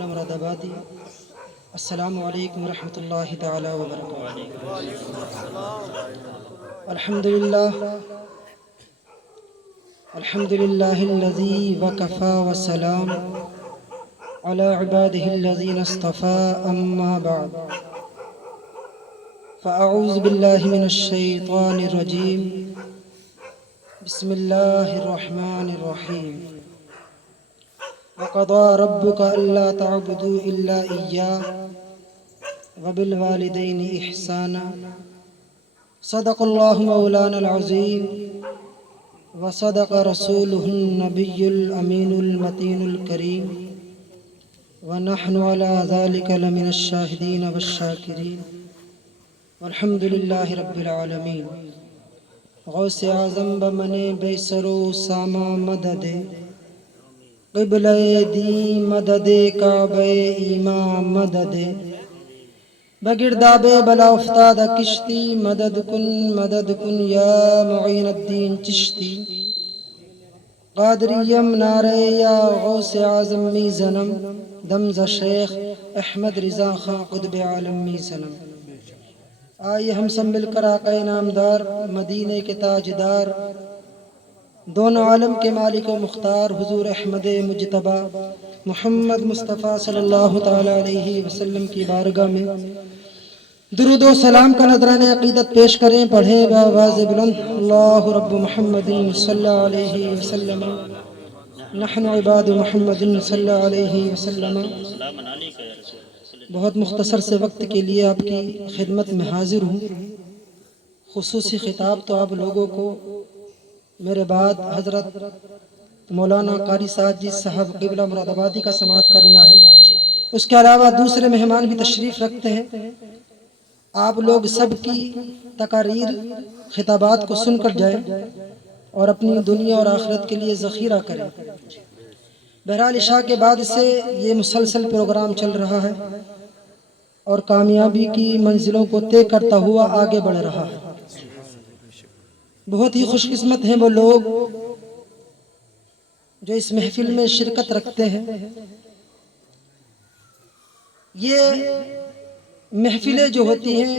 قبلہ مراد آبادی۔ السلام علیکم ورحمۃ اللہ تعالی وبرکاتہ۔ الحمد للہ الذی وکفى وسلام علی عباده الذین اصطفى، اما بعد فاعوذ باللہ من الشیطان الرجیم، بسم اللہ الرحمن الرحیم۔ وقضى ربك ألا تعبدوا إلا إياه وبالوالدين إحسانا، صدق الله مولانا العظيم وصدق رسوله النبي الأمين المتين الكريم، ونحن على ذلك لمن الشاهدين والشاكرين، والحمد لله رب العالمين۔ غوث اعظم بمن بیسر و ساما مدد، قبلہ دی مدد کعبہ ایمان مدد، بگرداب بلا افتاد کشتی، مدد کن یا معین الدین چشتی، قادریم نعرہ یا غوث اعظم می زنم، دمز شیخ احمد رضا خان قطب عالم می زنم۔ آئیے ہم سب مل کر آقا نامدار، مدینہ کے تاجدار، دونوں عالم کے مالک و مختار حضور احمد مجتبی محمد مصطفیٰ صلی اللہ تعالی علیہ وسلم کی بارگاہ میں درود و سلام کا نذرانہ عقیدت پیش کریں۔ پڑھیں بآواز بلند، اللہ رب محمد صلی اللہ علیہ وسلم، نحن عباد محمد صلی اللہ علیہ وسلم۔ بہت مختصر سے وقت کے لیے آپ کی خدمت میں حاضر ہوں۔ خصوصی خطاب تو آپ لوگوں کو میرے بعد حضرت مولانا قاری ساجد صاحب قبلہ مراد آبادی کا سماعت کرنا ہے۔ اس کے علاوہ دوسرے مہمان بھی تشریف رکھتے ہیں۔ آپ لوگ سب کی تقاریر خطابات کو سن کر جائیں اور اپنی دنیا اور آخرت کے لیے ذخیرہ کریں۔ بہرحال عشاء کے بعد سے یہ مسلسل پروگرام چل رہا ہے اور کامیابی کی منزلوں کو طے کرتا ہوا آگے بڑھ رہا ہے۔ بہت ہی خوش قسمت ہیں وہ لوگ جو اس محفل میں شرکت رکھتے ہیں۔ یہ محفلیں جو ہوتی ہیں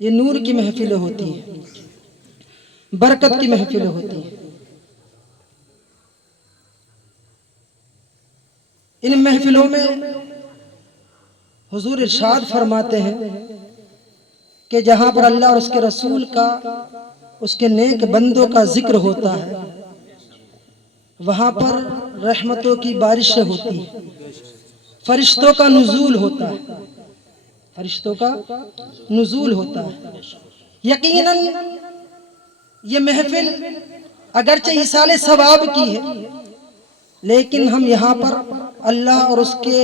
یہ نور کی محفلیں ہوتی ہیں، برکت کی محفلیں ہوتی ہیں۔ ان محفلوں میں حضور ارشاد فرماتے ہیں کہ جہاں پر اللہ اور اس کے رسول کا، اس کے نیک بندوں کا ذکر ہوتا ہے، وہاں پر رحمتوں کی بارشیں ہوتی ہیں، فرشتوں کا نزول ہوتا ہے، فرشتوں کا نزول ہوتا ہے۔ یقیناً یہ محفل اگرچہ ایصال ثواب کی ہے، لیکن ہم یہاں پر اللہ اور اس کے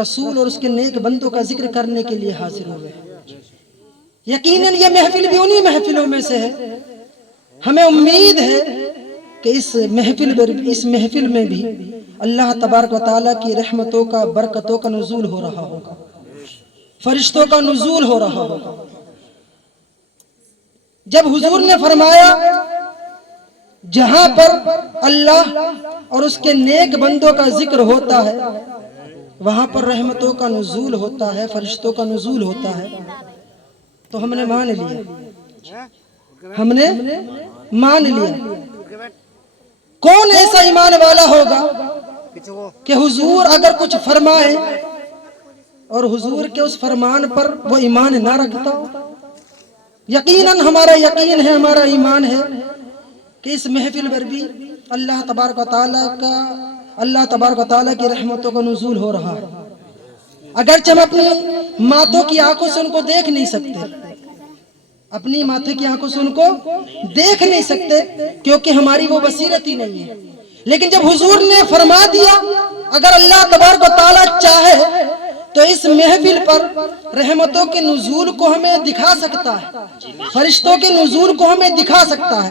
رسول اور اس کے نیک بندوں کا ذکر کرنے کے لیے حاضر ہوئے ہیں۔ یقیناً یہ محفل بھی انہی محفلوں میں سے ہے۔ ہمیں امید ہے کہ اس محفل میں بھی اللہ تبارک و تعالیٰ کی رحمتوں کا، برکتوں کا نزول ہو رہا ہوگا، فرشتوں کا نزول ہو رہا ہوگا۔ جب حضور نے فرمایا جہاں پر اللہ اور اس کے نیک بندوں کا ذکر ہوتا ہے وہاں پر رحمتوں کا نزول ہوتا ہے، فرشتوں کا نزول ہوتا ہے، تو ہم نے مان لیا، ہم نے مان لیا۔ کون ایسا ایمان والا ہوگا کہ حضور اگر کچھ فرمائے اور حضور کے اس فرمان پر وہ ایمان نہ رکھتا ہو؟ یقیناً ہمارا یقین ہے، ہمارا ایمان ہے کہ اس محفل پر بھی اللہ تبارک و تعالیٰ کی رحمتوں کا نزول ہو رہا ہے۔ اگرچہ ہم اپنی ماتوں کی آنکھوں سے ان کو دیکھ نہیں سکتے، اپنی ماتھے کی آنکھوں سے ان کو دیکھ نہیں سکتے کیونکہ ہماری وہ بصیرت ہی نہیں ہے، لیکن جب حضور نے فرما دیا اگر اللہ تبارک و تعالیٰ چاہے تو اس محفل پر رحمتوں کے نزول کو ہمیں دکھا سکتا ہے، فرشتوں کے نزول کو ہمیں دکھا سکتا ہے،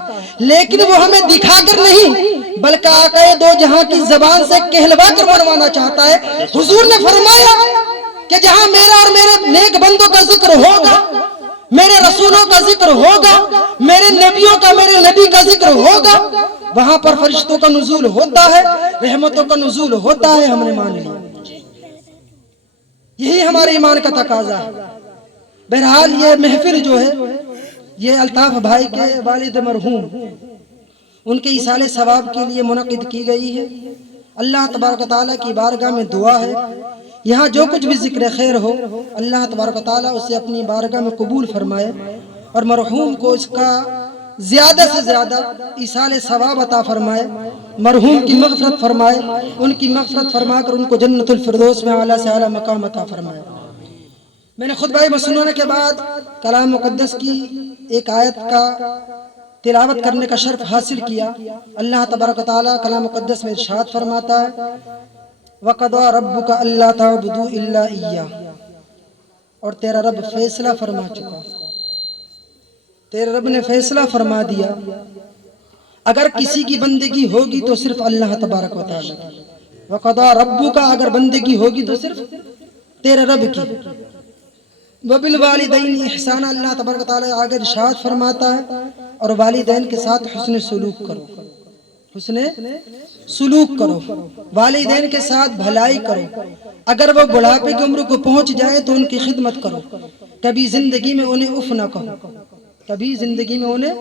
لیکن وہ ہمیں دکھا کر نہیں بلکہ آقا دو جہاں کی زبان سے کہلوا کر منوانا چاہتا ہے۔ حضور نے فرمایا کہ جہاں میرا اور میرے نیک بندوں کا ذکر ہوگا، میرے رسولوں کا ذکر ہوگا، میرے نبیوں کا، میرے نبی کا ذکر ہوگا، وہاں پر فرشتوں کا نزول ہوتا ہے، رحمتوں کا نزول ہوتا ہے۔ ہم نے مان لیا، یہی ہمارے ایمان کا تقاضا ہے۔ بہرحال یہ محفل جو ہے یہ الطاف بھائی کے والد مرحوم ان کے ایصال ثواب کے لیے منعقد کی گئی ہے۔ اللہ تبارک و تعالیٰ کی بارگاہ میں دعا ہے یہاں جو کچھ بھی ذکر خیر ہو اللہ تبارک و تعالیٰ اسے اپنی بارگاہ میں قبول فرمائے اور مرحوم کو اس کا زیادہ سے زیادہ ایصال ثواب عطا فرمائے، مرحوم کی مغفرت فرمائے، ان کی مغفرت فرما کر ان کو جنت الفردوس میں اعلیٰ سے اعلیٰ مقام عطا فرمائے۔ میں نے خطبہ مسنونہ کے بعد کلام مقدس کی ایک آیت کا تلاوت کرنے کا شرف حاصل کیا۔ اللہ تبارک و تعالیٰ کلام مقدس میں ارشاد فرماتا ہے وَقَضَىٰ رَبُّكَ أَلَّا تَعْبُدُوا إِلَّا إِيَّاهُ، اور تیرا رب فیصلہ فرما چکا، تیرے رب نے فیصلہ فرما دیا اگر کسی کی بندگی ہوگی تو صرف اللہ تبارک و تعالیٰ کی، وَقَضَىٰ رَبُّكَ اگر بندگی ہوگی تو صرف تیرے رب کی، وَبِالْوَالِدَيْنِ احسانا، اللہ تبارک و تعالیٰ آگے ارشاد فرماتا ہے اور والدین کے ساتھ حسن سلوک کرو، حسن سلوک کرو، والدین کے ساتھ بھلائی کرو، اگر وہ بڑھاپے کی عمر کو پہنچ جائے تو ان کی خدمت کرو، کبھی زندگی میں انہیں اف نہ کہو، کبھی زندگی میں انہیں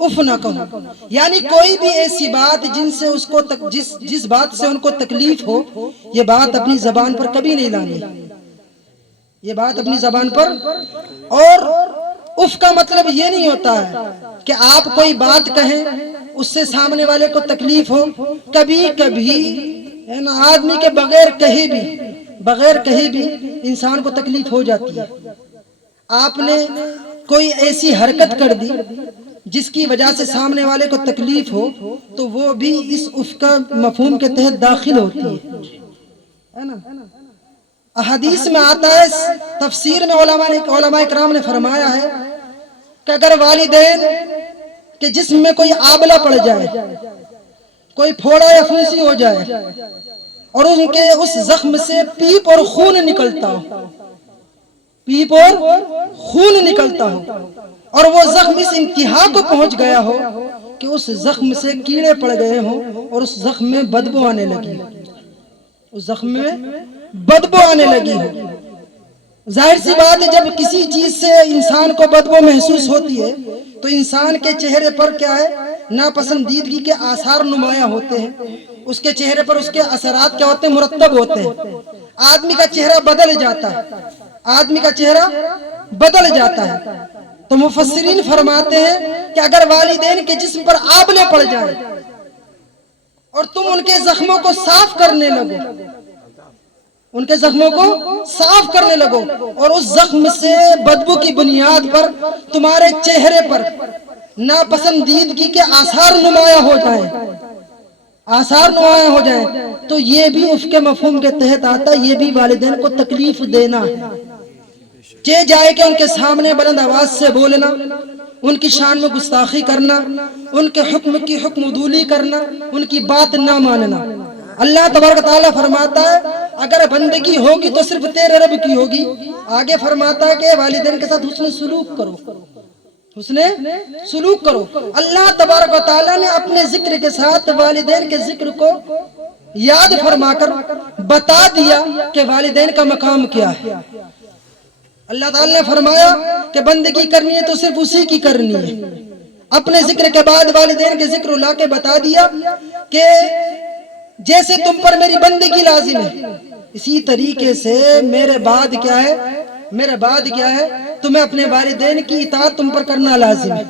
اف نہ کہو، یعنی کوئی بھی ایسی بات جن سے اس کو جس بات سے ان کو تکلیف ہو یہ بات اپنی زبان پر کبھی نہیں لانی، یہ بات اپنی زبان پر۔ اور اف کا مطلب یہ نہیں ہوتا ہے کہ آپ کوئی بات کہیں اس سے سامنے والے کو تکلیف ہو، کبھی کبھی آدمی کے بغیر کہیں بھی انسان کو تکلیف ہو جاتی ہے۔ آپ نے کوئی ایسی حرکت کر دی جس کی وجہ سے سامنے والے کو تکلیف ہو تو وہ بھی اس اف کا مفہوم کے تحت داخل ہوتی ہے نا۔ احادیث میں آتا ہے، تفسیر میں علماء اکرام نے فرمایا ہے کہ اگر والدین کے جسم میں کوئی آبلہ پڑ جائے، کوئی پھوڑا یا پھنسی ہو جائے اور ان کے اس زخم سے پیپ اور خون نکلتا ہو، پیپ اور خون نکلتا ہو اور وہ زخم اس انتہا کو پہنچ گیا ہو کہ اس زخم سے کیڑے پڑ گئے ہوں اور اس زخم میں بدبو آنے لگی، اس زخم میں بدبو آنے لگی ہو۔ ظاہر سی بات ہے جب کسی چیز سے انسان کو بدبو محسوس ہوتی ہے تو انسان کے چہرے پر کیا ہے ناپسندیدگی کے آثار نمایاں ہوتے ہیں، اس کے چہرے پر اس کے اثرات کیا ہوتے ہیں مرتب ہوتے ہیں، آدمی کا چہرہ بدل جاتا ہے، آدمی کا چہرہ بدل جاتا ہے۔ تو مفسرین فرماتے ہیں کہ اگر والدین کے جسم پر آبلے پڑ جائیں اور تم ان کے زخموں کو صاف کرنے لگو، ان کے زخموں کو صاف کرنے لگو اور اس زخم سے بدبو کی بنیاد پر تمہارے چہرے پر ناپسندیدگی کے آثار نمایاں ہو جائیں تو یہ بھی اف کے مفہوم کے تحت آتا ہے، یہ بھی والدین کو تکلیف دینا ہے، چہ جائے کہ ان کے سامنے بلند آواز سے بولنا، ان کی شان میں گستاخی کرنا، ان کے حکم کی حکم عدولی کرنا، ان کی بات نہ ماننا۔ اللہ تبارک تعالیٰ فرماتا ہے اگر بندگی ہوگی تو صرف تیرے رب کی ہوگی۔ آگے فرماتا ہے کہ والدین کے ساتھ حسن سلوک کرو، حسن سلوک کرو۔ اللہ تبارک و تعالیٰ نے اپنے ذکر کے ساتھ والدین کے ذکر کو یاد فرما کر بتا دیا کہ والدین کا مقام کیا ہے۔ اللہ تعالیٰ نے فرمایا کہ بندگی کرنی ہے تو صرف اسی کی کرنی ہے۔ اپنے ذکر کے بعد والدین کے ذکر لا کے بتا دیا کہ جیسے تم پر میری بندگی لازم ہے اسی طریقے سے میرے بعد کیا ہے تمہیں اپنے والدین کی اطاعت تم پر کرنا لازم ہے۔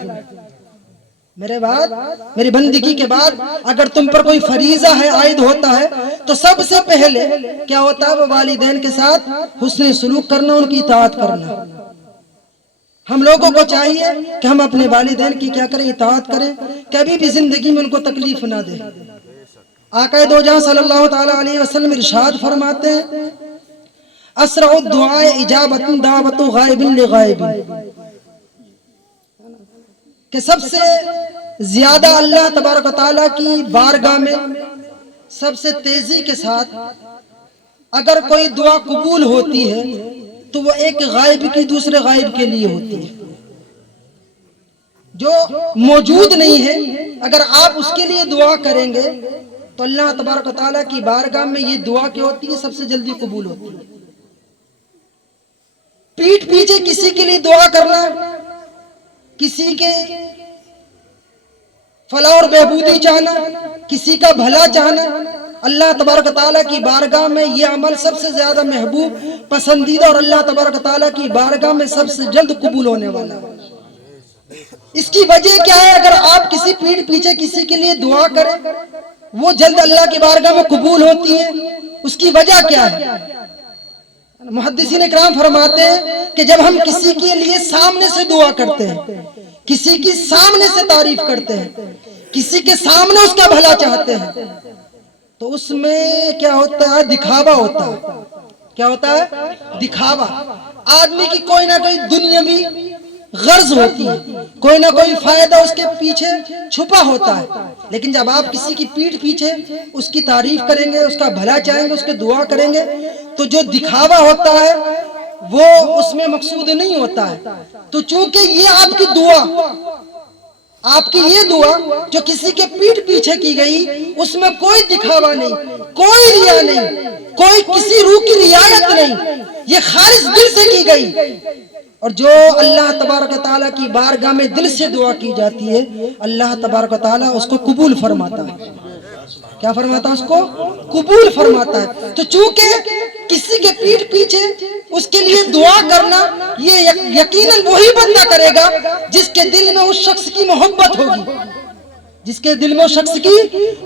میری بندگی کے بعد اگر تم پر کوئی فریضہ ہے عائد ہوتا ہے تو سب سے پہلے کیا ہوتا ہے وہ والدین کے ساتھ حسن سلوک کرنا، ان کی اطاعت کرنا۔ ہم لوگوں کو چاہیے کہ ہم اپنے والدین کی کیا کریں اطاعت کریں، کبھی بھی زندگی میں ان کو تکلیف نہ دیں۔ آقا دو جہاں صلی اللہ تعالی علیہ وسلم ارشاد فرماتے ہیں اسرع الدعاء اجابت دعوت غائب لغائب، کہ سب سے زیادہ اللہ تبارک و تعالیٰ کی بارگاہ میں سب سے تیزی کے ساتھ اگر کوئی دعا قبول ہوتی ہے تو وہ ایک غائب کی دوسرے غائب کے لیے ہوتی ہے، جو موجود نہیں ہے اگر آپ اس کے لیے دعا کریں گے تو اللہ تبارک و تعالیٰ کی بارگاہ میں یہ دعا کی ہوتی ہے سب سے جلدی قبول ہوتی ہے۔ پیٹھ پیچھے کسی کے لیے دعا کرنا، کسی کے فلاح اور بہبودی چاہنا، کسی کا بھلا چاہنا، اللہ تبارک و تعالیٰ کی بارگاہ میں یہ عمل سب سے زیادہ محبوب، پسندیدہ اور اللہ تبارک و تعالیٰ کی بارگاہ میں سب سے جلد قبول ہونے والا ہے۔ اس کی وجہ کیا ہے؟ اگر آپ کسی پیٹھ پیچھے کسی کے لیے دعا کریں وہ جلد اللہ کی بارگاہ میں قبول ہوتی ہے۔ اس کی وجہ کیا ہے؟ محدثین اکرام فرماتے ہیں کہ جب ہم کسی کے لیے سامنے سے دعا کرتے ہیں، کسی کی سامنے سے تعریف کرتے ہیں، کسی کے سامنے اس کا بھلا چاہتے ہیں، تو اس میں کیا ہوتا ہے؟ دکھاوا ہوتا ہے۔ کیا ہوتا ہے؟ دکھاوا۔ آدمی کی کوئی نہ کوئی دنیاوی غرض ہوتی ہے، کوئی نہ کوئی فائدہ اس کے پیچھے چھپا ہوتا ہے، لیکن جب آپ کسی کی پیٹھ پیچھے اس کی تعریف کریں گے، اس کا بھلا چاہیں گے، اس کے دعا کریں گے، تو جو دکھاوا ہوتا ہے وہ اس میں مقصود نہیں ہوتا ہے۔ تو چونکہ یہ آپ کی دعا، آپ کی یہ دعا جو کسی کے پیٹھ پیچھے کی گئی، اس میں کوئی دکھاوا نہیں، کوئی ریا نہیں، کوئی کسی روح کی رعایت نہیں، یہ خالص دل سے کی گئی۔ اور جو اللہ تبارک و تعالیٰ کی بارگاہ میں دل سے دعا کی جاتی ہے، اللہ تبارک و تعالیٰ اس کو قبول فرماتا ہے۔ کیا فرماتا ہے؟ اس کو قبول فرماتا ہے۔ تو چونکہ کسی کے پیٹھ پیچھے اس کے لیے دعا کرنا یہ یقیناً وہی بندہ کرے گا جس کے دل میں اس شخص کی محبت ہوگی، جس کے دل میں اس شخص کی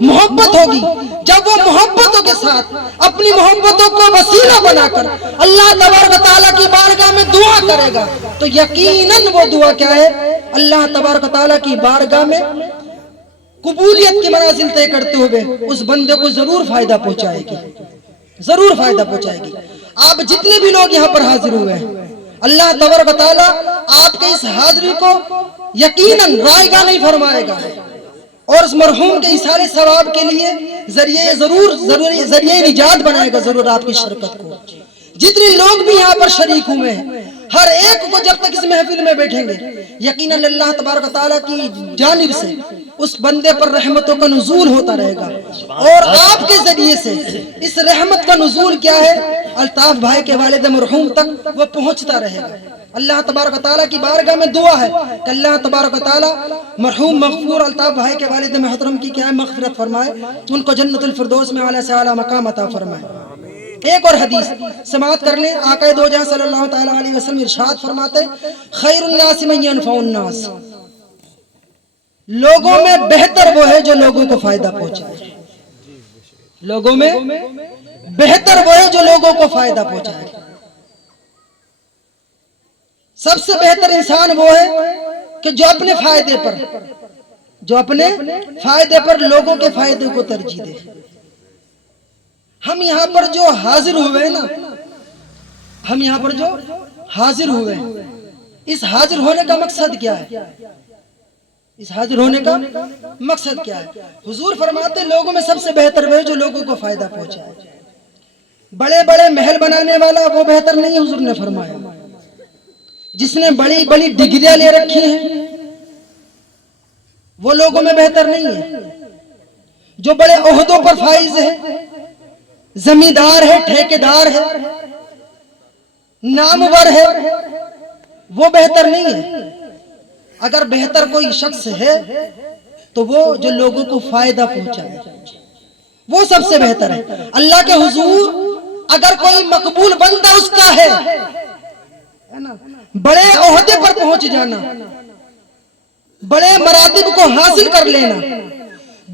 محبت ہوگی۔ جب وہ محبتوں کے ساتھ اپنی محبتوں کو وسیلہ بنا کر اللہ تبارک و تعالیٰ کی بارگاہ میں دعا کرے گا تو یقیناً وہ دعا کیا ہے؟ اللہ تبارک و تعالیٰ کی بارگاہ میں قبولیت کی منازل طے کرتے ہوئے اس بندے کو ضرور فائدہ پہنچائے گی، ضرور فائدہ پہنچائے گی۔ آپ جتنے بھی لوگ یہاں پر حاضر ہوئے ہیں، اللہ تبارک و تعالیٰ آپ کے اس حاضری کو یقیناً رائے گاہ نہیں فرمائے گا، اور اس مرحوم کے ایصال ثواب کے لیے ذریعہ نجات بنائے گا ضرور آپ کی شرکت کو۔ جتنے لوگ بھی یہاں پر شریک ہوئے ہیں، ہر ایک کو جب تک اس محفل میں بیٹھیں گے یقیناً اللہ تبارک و تعالیٰ کی جانب سے اس بندے پر رحمتوں کا نزول ہوتا رہے گا، اور آپ کے ذریعے سے اس رحمت کا نزول کیا ہے؟ الطاف بھائی کے والد مرحوم تک وہ پہنچتا رہے گا۔ اللہ تبارک و تعالیٰ کی بارگاہ میں دعا ہے کہ اللہ تبارک و تعالیٰ مرحوم مغفور الطاف بھائی کے والد محترم کی کیا ہے؟ مغفرت فرمائے، ان کو جنت الفردوس میں اعلیٰ سے اعلیٰ مقام عطا فرمائے۔ ایک اور حدیث سماعت کر لیں، آقا دو جہاں صلی اللہ تعالیٰ علیہ وسلم ارشاد فرماتے ہیں، خیر الناس من ينفع الناس، لوگوں میں بہتر وہ ہے جو لوگوں کو فائدہ پہنچائے۔ لوگوں میں بہتر وہ ہے جو لوگوں کو فائدہ پہنچائے۔ سب سے بہتر انسان وہ ہے کہ جو اپنے فائدے پر لوگوں کے فائدے کو ترجیح دے۔ ہم یہاں پر جو حاضر ہوئے نا، ہم یہاں پر جو حاضر ہوئے ہیں، اس حاضر ہونے کا مقصد کیا ہے؟ اس حاضر ہونے کا مقصد کیا ہے؟ حضور فرماتے ہیں لوگوں میں سب سے بہتر وہ ہے جو لوگوں کو فائدہ پہنچائے۔ بڑے بڑے محل بنانے والا وہ بہتر نہیں، حضور نے فرمایا۔ جس نے بڑی بڑی ڈگریاں لے رکھی ہیں وہ لوگوں میں بہتر نہیں ہے۔ جو بڑے عہدوں پر فائز ہے، زمیندار ہے، ٹھیکیدار ہے، نامور ہے، وہ بہتر نہیں ہے۔ اگر بہتر کوئی شخص ہے تو وہ جو لوگوں کو فائدہ پہنچائے، وہ سب سے بہتر ہے۔ اللہ کے حضور اگر کوئی مقبول بندہ اس کا ہے، بڑے عہدے پر پہنچ جانا، بڑے مراتب کو حاصل کر لینا،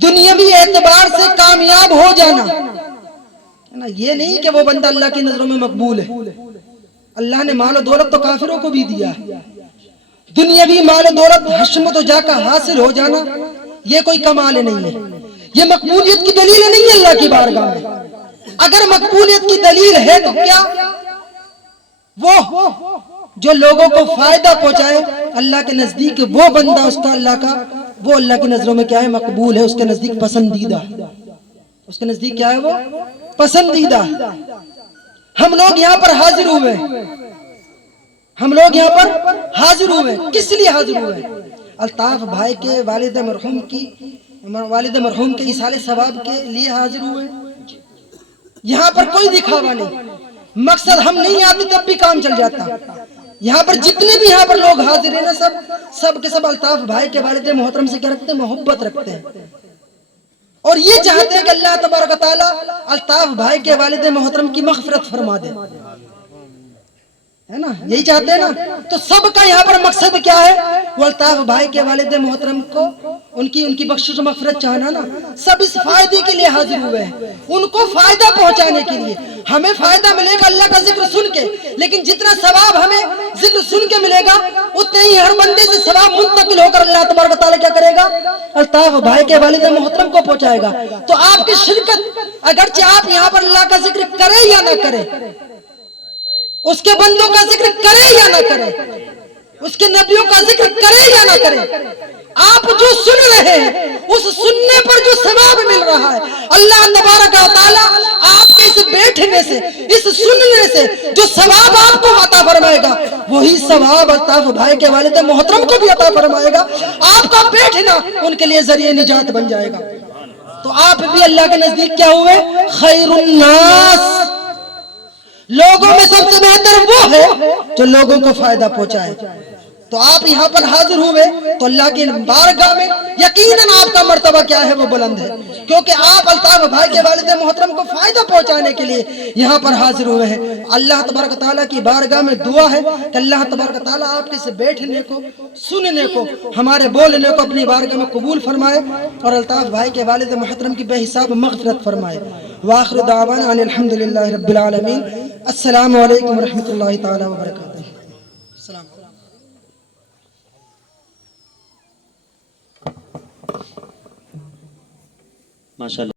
دنیاوی اعتبار سے کامیاب ہو جانا، یہ نہیں کہ وہ بندہ اللہ کی نظروں میں مقبول ہے۔ اللہ نے مال و دولت تو کافروں کو بھی دیا ہے، دنیاوی مال و دولت حشمت و جا کا حاصل ہو جانا یہ کوئی کمال نہیں ہے، یہ مقبولیت کی دلیل نہیں ہے اللہ کی بارگاہ میں۔ اگر مقبولیت کی دلیل ہے تو کیا وہ جو لوگوں کو فائدہ پہنچائے، اللہ کے نزدیک وہ بندہ اس کا وہ اللہ کی نظروں میں کیا ہے؟ مقبول ہے، اس کے نزدیک پسندیدہ، اس کے نزدیک کیا ہے؟ وہ پسندیدہ۔ ہم لوگ یہاں پر حاضر ہوئے، ہم لوگ یہاں پر حاضر ہوئے، کس لیے حاضر ہوئے؟ الطاف بھائی کے والد مرحوم کے ایصال ثواب کے لیے حاضر ہوئے۔ یہاں پر کوئی دکھاوا نہیں، مقصد ہم نہیں آتے تب بھی کام چل جاتا. یہاں پر جتنے بھی یہاں پر لوگ حاضر ہیں نا سب کے سب الطاف بھائی کے والد محترم سے کیا رکھتے ہیں؟ محبت رکھتے ہیں اور یہ چاہتے ہیں کہ اللہ تبارک و تعالیٰ الطاف بھائی کے والد محترم کی مغفرت فرما دے، ہے نا؟ یہی چاہتے ہیں نا. تو سب کا یہاں پر مقصد کیا ہے؟ وہ الطاف بھائی کے والد محترم کو ان کی بخشش و مغفرت چاہنا نا. سب اس فائدے کے لیے حاضر ہوئے ہیں، ان کو فائدہ پہنچانے کے لیے. ہمیں فائدہ ملے گا اللہ کا ذکر سن کے، لیکن جتنا ثواب ہمیں ذکر سن کے ملے گا اتنے ہی ہر بندے سے ثواب منتقل ہو کر اللہ تبارک و تعالیٰ کیا کرے گا؟ الطاف بھائی کے والد محترم کو پہنچائے گا. تو آپ کی شرکت، اگرچہ آپ یہاں پر اللہ کا ذکر کریں یا نہ کریں، اس کے بندوں کا ذکر کرے یا نہ کرے، اس کے نبیوں کا ذکر کرے یا نہ کرے، آپ جو سن رہے ہیں اس سننے پر جو ثواب مل رہا ہے اللہ تبارک و تعالیٰ آپ کے اس بیٹھنے سے، اس سننے سے جو ثواب آپ کو عطا فرمائے گا وہی ثواب الطاف بھائی کے والد محترم کو بھی عطا فرمائے گا. آپ کا بیٹھنا ان کے لیے ذریعہ نجات بن جائے گا. تو آپ بھی اللہ کے نزدیک کیا ہوئے؟ خیر الناس. لوگوں میں سب سے بہتر وہ ہے جو لوگوں کو فائدہ پہنچائے. تو آپ یہاں پر حاضر ہوئے تو اللہ کی بارگاہ میں یقیناً آپ کا مرتبہ کیا ہے؟ وہ بلند ہے، کیونکہ آپ الطاف بھائی کے والد محترم کو فائدہ پہنچانے کے لیے یہاں پر حاضر ہوئے ہیں. اللہ تبارک تعالیٰ کی بارگاہ میں دعا ہے کہ اللہ تبارک تعالیٰ آپ کے سے بیٹھنے کو، سننے کو، ہمارے بولنے کو اپنی بارگاہ میں قبول فرمائے اور الطاف بھائی کے والد محترم کی بے حساب مغفرت فرمائے. وآخر دعوانا ان الحمدللہ رب العالمین. السلام علیکم ورحمۃ اللہ تعالیٰ وبرکاتہ. السلام علیکم. ماشاء اللہ.